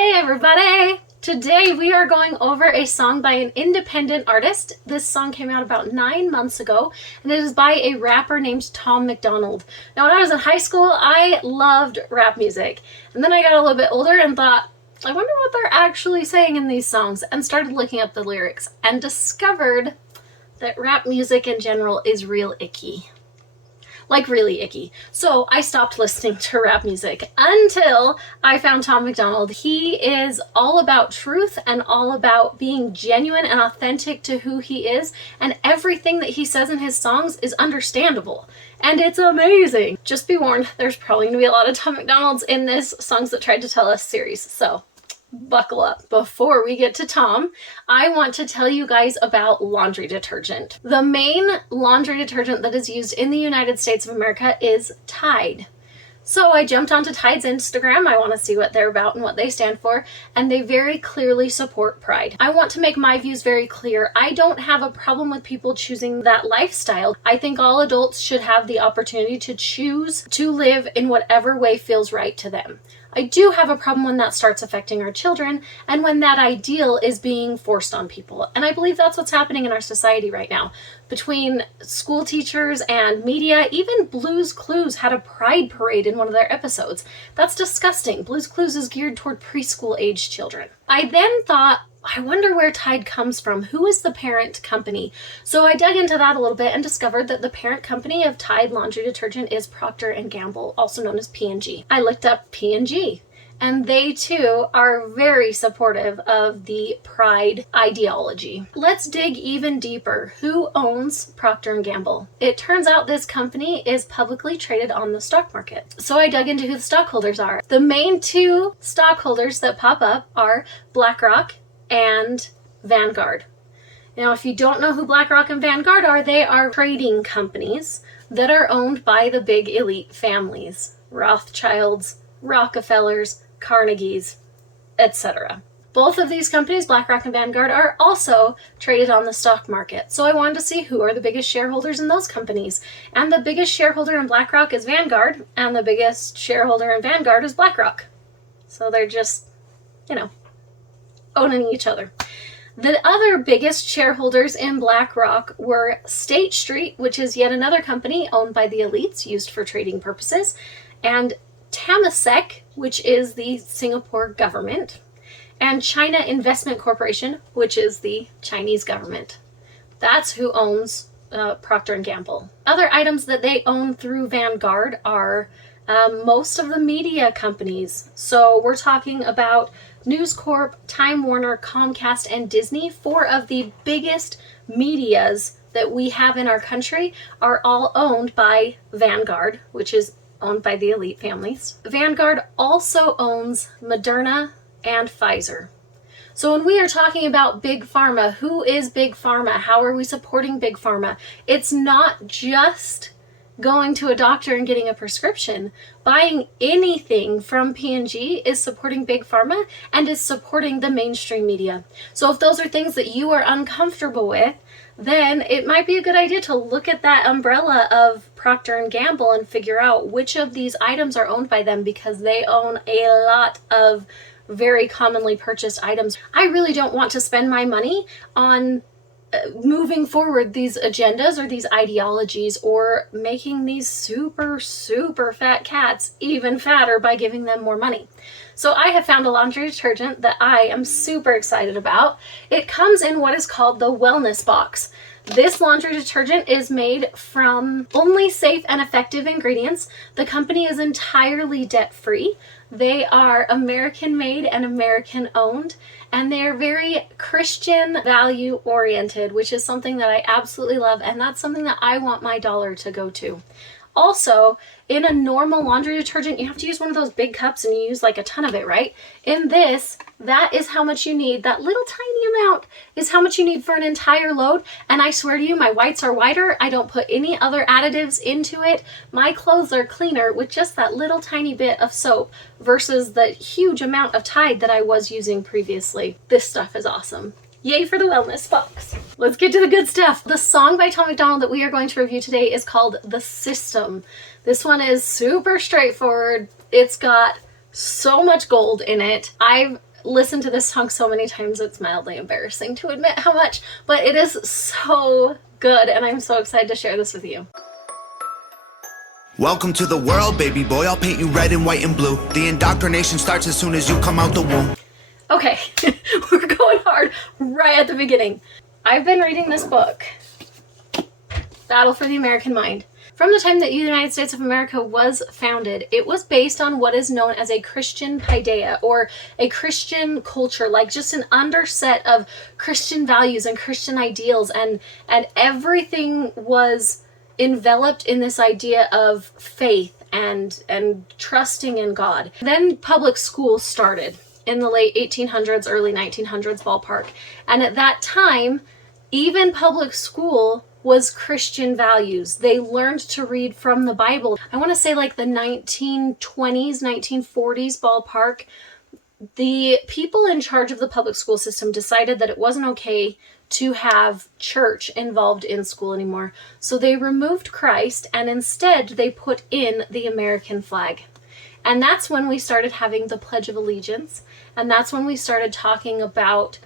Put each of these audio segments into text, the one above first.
Hey everybody! Today we are going over a song by an independent artist. This song came out about 9 months ago, and it is by a rapper named Tom McDonald. Now when I was in high school, I loved rap music, and then I got a little bit older and thought, I wonder what they're actually saying in these songs, and started looking up the lyrics, and discovered that rap music in general is real icky. Like really icky. So I stopped listening to rap music until I found Tom McDonald. He is all about truth and all about being genuine and authentic to who he is, and everything that he says in his songs is understandable. And it's amazing. Just be warned, there's probably gonna be a lot of Tom McDonalds in this Songs That Tried to Tell Us series, so buckle up. Before we get to Tom, I want to tell you guys about laundry detergent. The main laundry detergent that is used in the United States of America is Tide. So I jumped onto Tide's Instagram. I want to see what they're about and what they stand for, and they very clearly support pride. I want to make my views very clear. I don't have a problem with people choosing that lifestyle. I think all adults should have the opportunity to choose to live in whatever way feels right to them. I do have a problem when that starts affecting our children and when that ideal is being forced on people. And I believe that's what's happening in our society right now. Between school teachers and media, even Blue's Clues had a pride parade in one of their episodes. That's disgusting. Blue's Clues is geared toward preschool age children. I then thought, I wonder where Tide comes from. Who is the parent company? So I dug into that a little bit and discovered that the parent company of Tide laundry detergent is Procter & Gamble, also known as P&G. I looked up P&G, and they too are very supportive of the pride ideology. Let's dig even deeper. Who owns Procter & Gamble? It turns out this company is publicly traded on the stock market. So I dug into who the stockholders are. The main two stockholders that pop up are BlackRock and Vanguard. Now, if you don't know who BlackRock and Vanguard are, they are trading companies that are owned by the big elite families. Rothschilds, Rockefellers, Carnegies, etc. Both of these companies, BlackRock and Vanguard, are also traded on the stock market. So I wanted to see who are the biggest shareholders in those companies. And the biggest shareholder in BlackRock is Vanguard, and the biggest shareholder in Vanguard is BlackRock. So they're just, owning each other. The other biggest shareholders in BlackRock were State Street, which is yet another company owned by the elites used for trading purposes, and Temasek, which is the Singapore government, and China Investment Corporation, which is the Chinese government. That's who owns Procter & Gamble. Other items that they own through Vanguard are most of the media companies. So we're talking about News Corp, Time Warner, Comcast, and Disney. 4 of the biggest medias that we have in our country are all owned by Vanguard, which is owned by the elite families. Vanguard also owns Moderna and Pfizer. So when we are talking about Big Pharma, who is Big Pharma? How are we supporting Big Pharma? It's not just going to a doctor and getting a prescription. Buying anything from P&G is supporting Big Pharma and is supporting the mainstream media. So if those are things that you are uncomfortable with, then it might be a good idea to look at that umbrella of Procter & Gamble and figure out which of these items are owned by them, because they own a lot of very commonly purchased items. I really don't want to spend my money on moving forward these agendas or these ideologies, or making these super fat cats even fatter by giving them more money. So I have found a laundry detergent that I am super excited about. It comes in what is called the wellness box. This laundry detergent is made from only safe and effective ingredients. The company is entirely debt-free. They are American made and American owned, and they're very Christian value oriented, which is something that I absolutely love, and that's something that I want my dollar to go to. Also, in a normal laundry detergent, you have to use one of those big cups and you use like a ton of it, right? In this, that is how much you need. That little tiny amount is how much you need for an entire load. And I swear to you, my whites are whiter. I don't put any other additives into it. My clothes are cleaner with just that little tiny bit of soap versus the huge amount of Tide that I was using previously. This stuff is awesome. Yay for the wellness box. Let's get to the good stuff. The song by Tom McDonald that we are going to review today is called The System. This one is super straightforward. It's got so much gold in it. I've listened to this song so many times it's mildly embarrassing to admit how much, but it is so good, and I'm so excited to share this with you. Welcome to the world, baby boy. I'll paint you red and white and blue. The indoctrination starts as soon as you come out the womb. Okay, we're going hard right at the beginning. I've been reading this book, Battle for the American Mind. From the time that the United States of America was founded, it was based on what is known as a Christian paideia, or a Christian culture, like just an underset of Christian values and Christian ideals, and everything was enveloped in this idea of faith and trusting in God. Then public schools started in the late 1800s, early 1900s ballpark. And at that time, even public school was Christian values. They learned to read from the Bible. I want to say like the 1920s, 1940s ballpark. The people in charge of the public school system decided that it wasn't okay to have church involved in school anymore. So they removed Christ, and instead they put in the American flag. And that's when we started having the Pledge of Allegiance, and that's when we started talking about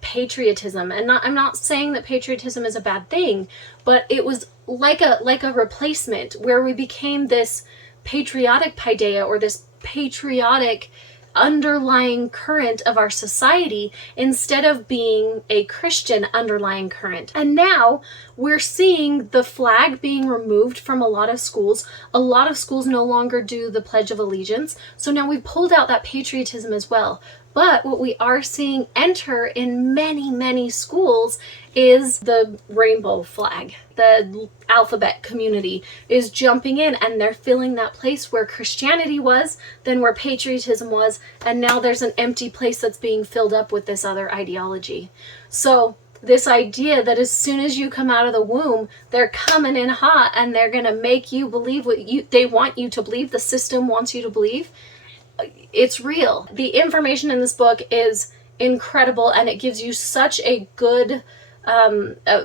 patriotism. And I'm not saying that patriotism is a bad thing, but it was like a replacement where we became this patriotic paideia, or this patriotic underlying current of our society, instead of being a Christian underlying current. And now we're seeing the flag being removed from a lot of schools. A lot of schools no longer do the Pledge of Allegiance. So now we've pulled out that patriotism as well. But what we are seeing enter in many, many schools is the rainbow flag. The alphabet community is jumping in, and they're filling that place where Christianity was, then where patriotism was, and now there's an empty place that's being filled up with this other ideology. So this idea that as soon as you come out of the womb, they're coming in hot and they're going to make you believe what they want you to believe, the system wants you to believe, it's real. The information in this book is incredible, and it gives you such a good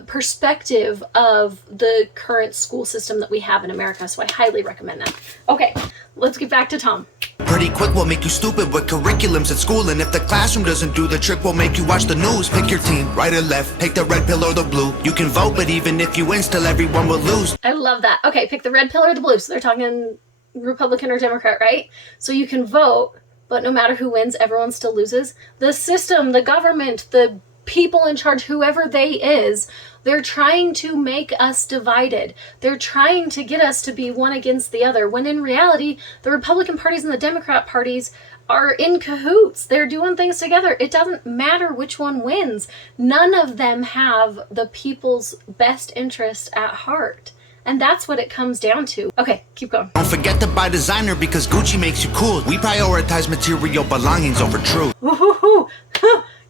perspective of the current school system that we have in America, so I highly recommend that. Okay, let's get back to Tom. Pretty quick will make you stupid with curriculums at school, and if the classroom doesn't do the trick, we'll make you watch the news. Pick your team, right or left, take the red pill or the blue. You can vote, but even if you win, still everyone will lose. I love that. Okay, pick the red pill or the blue. So they're talking Republican or Democrat, right? So you can vote, but no matter who wins, everyone still loses. The system, the government, the people in charge, whoever they is, they're trying to make us divided. They're trying to get us to be one against the other, when in reality, the Republican parties and the Democrat parties are in cahoots. They're doing things together. It doesn't matter which one wins. None of them have the people's best interest at heart. And that's what it comes down to. Okay, keep going. Don't forget to buy designer because Gucci makes you cool. We prioritize material belongings over truth. Woohoo!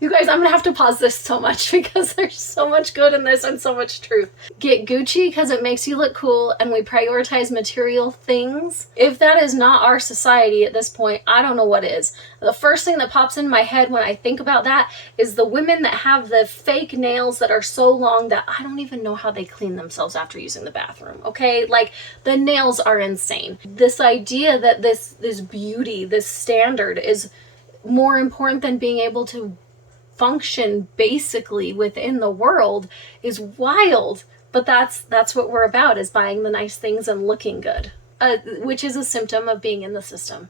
You guys, I'm gonna have to pause this so much because there's so much good in this and so much truth. Get Gucci because it makes you look cool, and we prioritize material things. If that is not our society at this point, I don't know what is. The first thing that pops in my head when I think about that is the women that have the fake nails that are so long that I don't even know how they clean themselves after using the bathroom, okay? Like, the nails are insane. This idea that this beauty, this standard is more important than being able to function basically within the world is wild. But that's what we're about, is buying the nice things and looking good, which is a symptom of being in the system.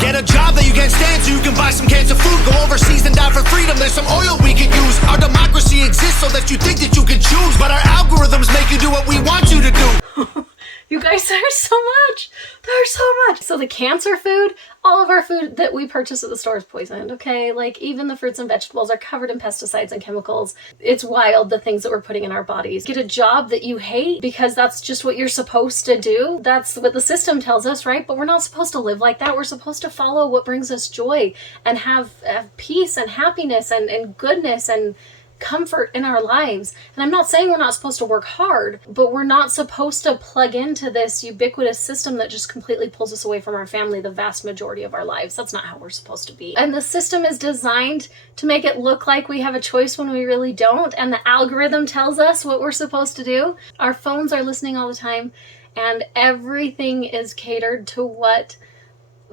Get a job that you can't stand so you can buy some cans of food. Go overseas and die for freedom. There's some oil we can use. Our democracy exists so that you think that you can choose, but our algorithms make you do what we want you to do. You guys, there's so much. There's so much. So the cancer food, all of our food that we purchase at the store is poisoned, okay? Like, even the fruits and vegetables are covered in pesticides and chemicals. It's wild, the things that we're putting in our bodies. Get a job that you hate because that's just what you're supposed to do. That's what the system tells us, right? But we're not supposed to live like that. We're supposed to follow what brings us joy and have peace and happiness and goodness and comfort in our lives. And I'm not saying we're not supposed to work hard, but we're not supposed to plug into this ubiquitous system that just completely pulls us away from our family the vast majority of our lives. That's not how we're supposed to be. And the system is designed to make it look like we have a choice when we really don't, and the algorithm tells us what we're supposed to do. Our phones are listening all the time, and everything is catered to what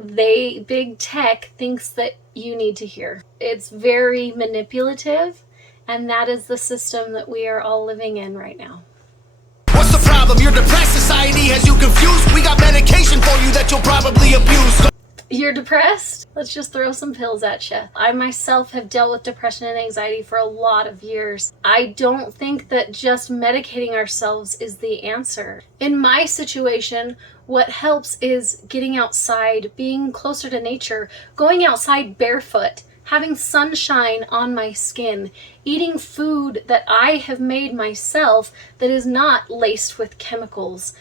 big tech thinks that you need to hear. It's very manipulative, and that is the system that we are all living in right now. What's the problem? You're depressed, society has you confused. We got medication for you that you'll probably abuse. You're depressed? Let's just throw some pills at you. I myself have dealt with depression and anxiety for a lot of years. I don't think that just medicating ourselves is the answer. In my situation, what helps is getting outside, being closer to nature, going outside barefoot, having sunshine on my skin, eating food that I have made myself that is not laced with chemicals,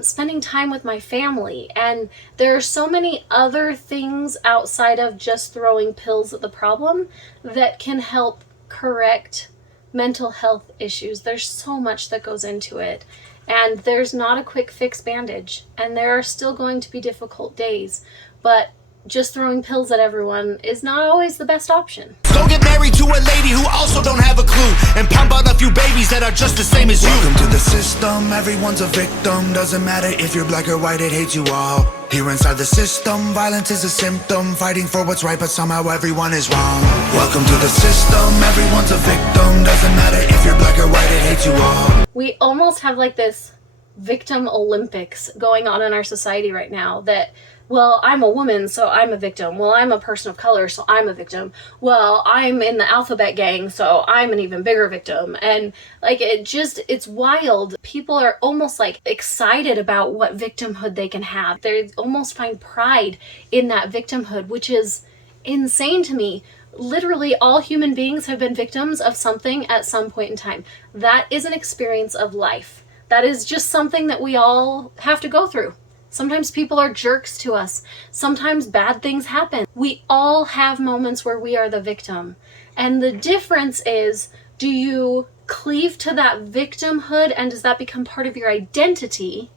spending time with my family. And there are so many other things outside of just throwing pills at the problem that can help correct mental health issues. There's so much that goes into it. And there's not a quick fix bandage. And there are still going to be difficult days. But just throwing pills at everyone is not always the best option. Go get married to a lady who also don't have a clue, and pump out a few babies that are just the same as you. Welcome to the system, everyone's a victim. Doesn't matter if you're black or white, it hates you all. Here inside the system, violence is a symptom. Fighting for what's right, but somehow everyone is wrong. Welcome to the system, everyone's a victim. Doesn't matter if you're black or white, it hates you all. We almost have like this victim Olympics going on in our society right now that, well, I'm a woman, so I'm a victim. Well, I'm a person of color, so I'm a victim. Well, I'm in the alphabet gang, so I'm an even bigger victim. And like, it's wild. People are almost like excited about what victimhood they can have. They almost find pride in that victimhood, which is insane to me. Literally all human beings have been victims of something at some point in time. That is an experience of life. That is just something that we all have to go through. Sometimes people are jerks to us. Sometimes bad things happen. We all have moments where we are the victim. And the difference is, do you cleave to that victimhood and does that become part of your identity?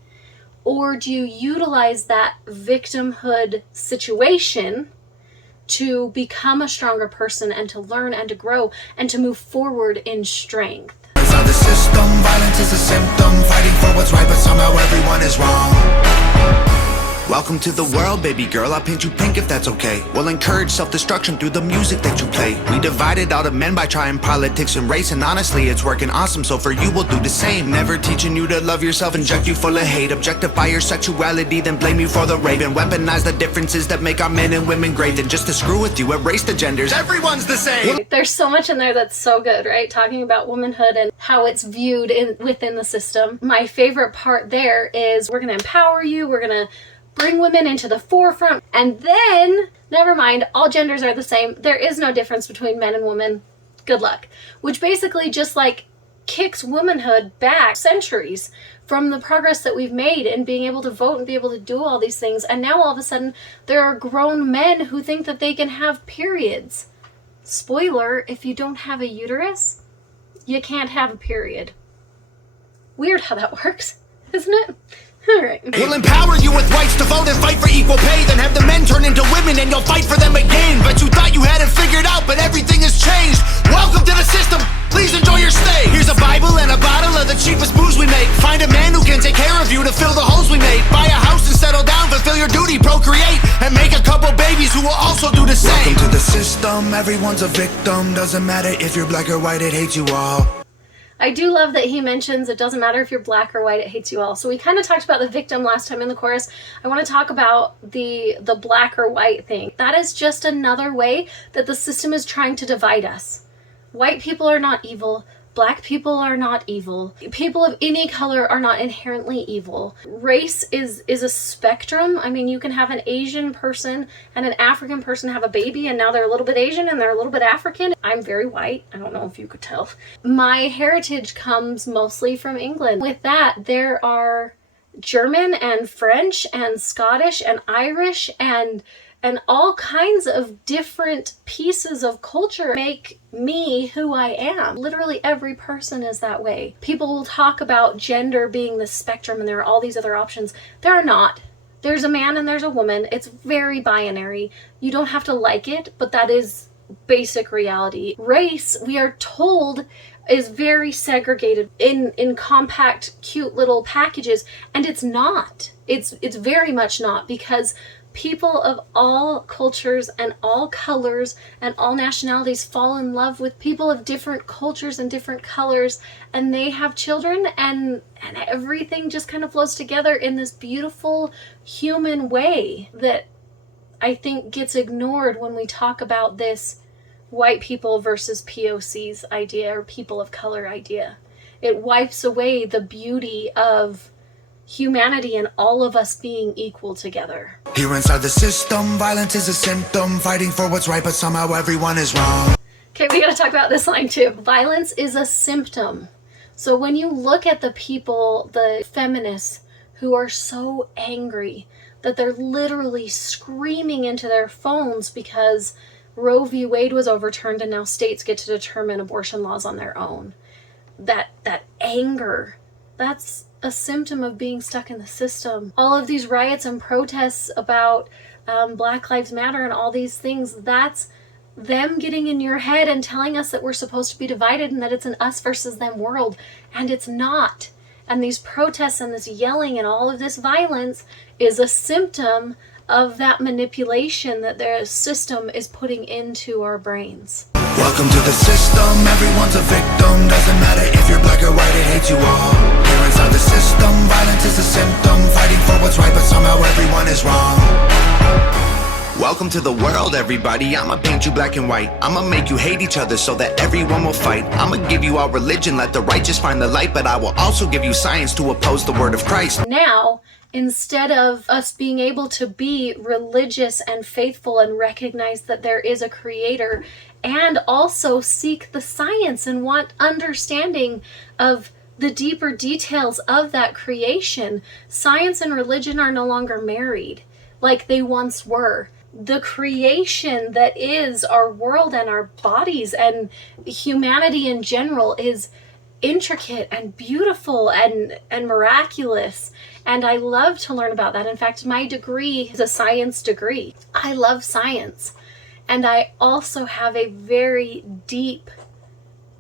Or do you utilize that victimhood situation to become a stronger person and to learn and to grow and to move forward in strength? Inside the system, violence is a symptom. Fighting for what's right, but somehow everyone is wrong. Welcome to the world, baby girl. I'll paint you pink if that's okay. We'll encourage self-destruction through the music that you play. We divided all the men by trying politics and race, and honestly, it's working awesome, so for you, we'll do the same. Never teaching you to love yourself, inject you full of hate, objectify your sexuality, then blame you for the rape, and weaponize the differences that make our men and women great. Then just to screw with you, erase the genders. Everyone's the same. There's so much in there that's so good, right? Talking about womanhood and how it's viewed within the system. My favorite part there is we're going to empower you, we're going to bring women into the forefront, and then, never mind, all genders are the same. There is no difference between men and women. Good luck. Which basically just like kicks womanhood back centuries from the progress that we've made in being able to vote and be able to do all these things. And now all of a sudden, there are grown men who think that they can have periods. Spoiler, if you don't have a uterus, you can't have a period. Weird how that works, isn't it? All right. We'll empower you with rights to vote and fight for equal pay. Then have the men turn into women and you'll fight for them again. But you thought you had it figured out, but everything has changed. Welcome to the system. Please enjoy your stay. Here's a Bible and a bottle of the cheapest booze we make. Find a man who can take care of you to fill the holes we made. Buy a house and settle down, fulfill your duty, procreate, and make a couple babies who will also do the same. Welcome to the system. Everyone's a victim. Doesn't matter if you're black or white, it hates you all. I do love that he mentions it doesn't matter if you're black or white, it hates you all. So we kind of talked about the victim last time in the chorus. I want to talk about the black or white thing. That is just another way that the system is trying to divide us. White people are not evil. Black people are not evil. People of any color are not inherently evil. Race is a spectrum. I mean, you can have an Asian person and an African person have a baby and now they're a little bit Asian and they're a little bit African. I'm very white. I don't know if you could tell. My heritage comes mostly from England. With that, there are German and French and Scottish and Irish and all kinds of different pieces of culture make me who I am. Literally every person is that way. People will talk about gender being the spectrum and there are all these other options. There are not. There's a man and there's a woman. It's very binary. You don't have to like it, but that is basic reality. Race, we are told, is very segregated in compact, cute little packages, and it's not. It's very much not, because people of all cultures and all colors and all nationalities fall in love with people of different cultures and different colors, and they have children, and everything just kind of flows together in this beautiful human way that I think gets ignored when we talk about this white people versus POCs idea or people of color idea. It wipes away the beauty of humanity and all of us being equal together. Here inside the system, violence is a symptom, fighting for what's right, but somehow everyone is wrong. Okay, we gotta talk about this line too. Violence is a symptom. So when you look at the people, the feminists, who are so angry that they're literally screaming into their phones because Roe v. Wade was overturned and now states get to determine abortion laws on their own. That anger, that's a symptom of being stuck in the system. All of these riots and protests about Black Lives Matter and all these things, that's them getting in your head and telling us that we're supposed to be divided and that it's an us versus them world, and it's not. And these protests and this yelling and all of this violence is a symptom of that manipulation that their system is putting into our brains. Welcome to the system, everyone's a victim. Doesn't matter if you're black or white, it hates you all. Here inside the system, violence is a symptom, fighting for what's right, but somehow everyone is wrong. Welcome to the world, everybody. I'ma paint you black and white. I'ma make you hate each other so that everyone will fight. I'ma give you our religion, let the righteous find the light, but I will also give you science to oppose the word of Christ. Now, instead of us being able to be religious and faithful and recognize that there is a creator, and also seek the science and want understanding of the deeper details of that creation, science and religion are no longer married like they once were. The creation that is our world and our bodies and humanity in general is intricate and beautiful and miraculous, and I love to learn about that. In fact, my degree is a science degree. I love science, and I also have a very deep,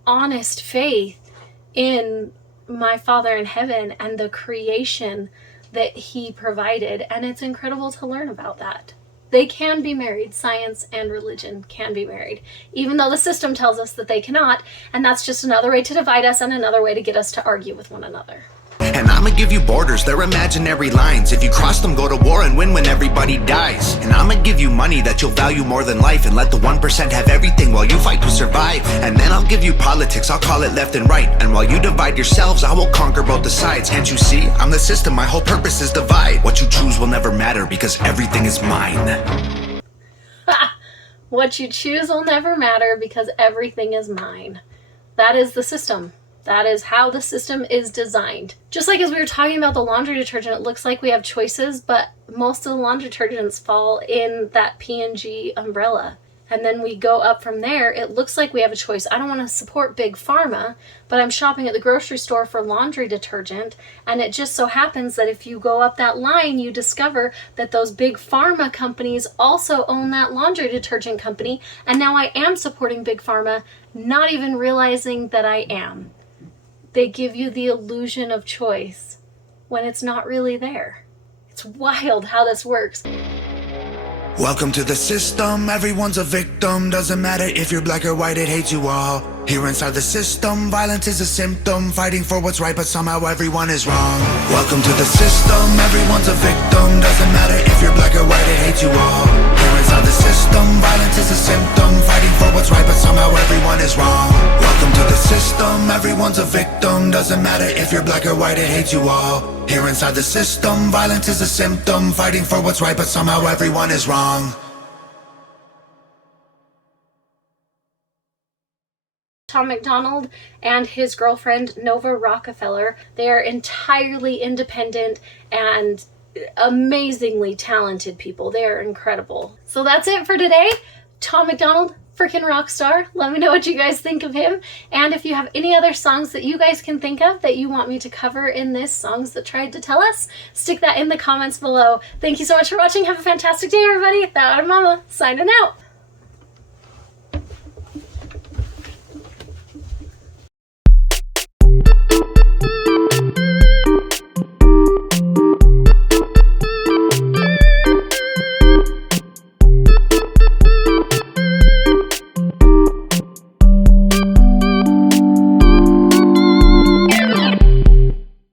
honest faith in my Father in heaven and the creation that he provided, and it's incredible to learn about that. They can be married. Science and religion can be married, even though the system tells us that they cannot, and that's just another way to divide us and another way to get us to argue with one another. And I'ma give you borders, they're imaginary lines. If you cross them, go to war and win when everybody dies. And I'ma give you money that you'll value more than life, and let the 1% have everything while you fight to survive. And then I'll give you politics, I'll call it left and right. And while you divide yourselves, I will conquer both the sides. Can't you see? I'm the system, my whole purpose is divide. What you choose will never matter because everything is mine. What you choose will never matter because everything is mine. That is the system. That is how the system is designed. Just like as we were talking about the laundry detergent, it looks like we have choices, but most of the laundry detergents fall in that P&G umbrella. And then we go up from there, it looks like we have a choice. I don't want to support Big Pharma, but I'm shopping at the grocery store for laundry detergent, and it just so happens that if you go up that line, you discover that those Big Pharma companies also own that laundry detergent company, and now I am supporting Big Pharma, not even realizing that I am. They give you the illusion of choice when it's not really there. It's wild how this works. Welcome to the system, everyone's a victim. Doesn't matter if you're black or white, it hates you all. Here inside the system, violence is a symptom, fighting for what's right, but somehow everyone is wrong. Welcome to the system, everyone's a victim. Doesn't matter if you're black or white, it hates you all. Here inside the system, violence is a symptom, fighting for what's right, but somehow everyone is wrong. Welcome to the system, everyone's a victim. Doesn't matter if you're black or white, it hates you all. Here inside the system, violence is a symptom, fighting for what's right, but somehow everyone is wrong. Tom McDonald and his girlfriend Nova Rockafeller, they are entirely independent and amazingly talented people. They are incredible. So that's it for today. Tom McDonald, freaking rock star. Let me know what you guys think of him. And if you have any other songs that you guys can think of that you want me to cover in this Songs That Tried to Tell Us, stick that in the comments below. Thank you so much for watching. Have a fantastic day, everybody. That Mama signing out.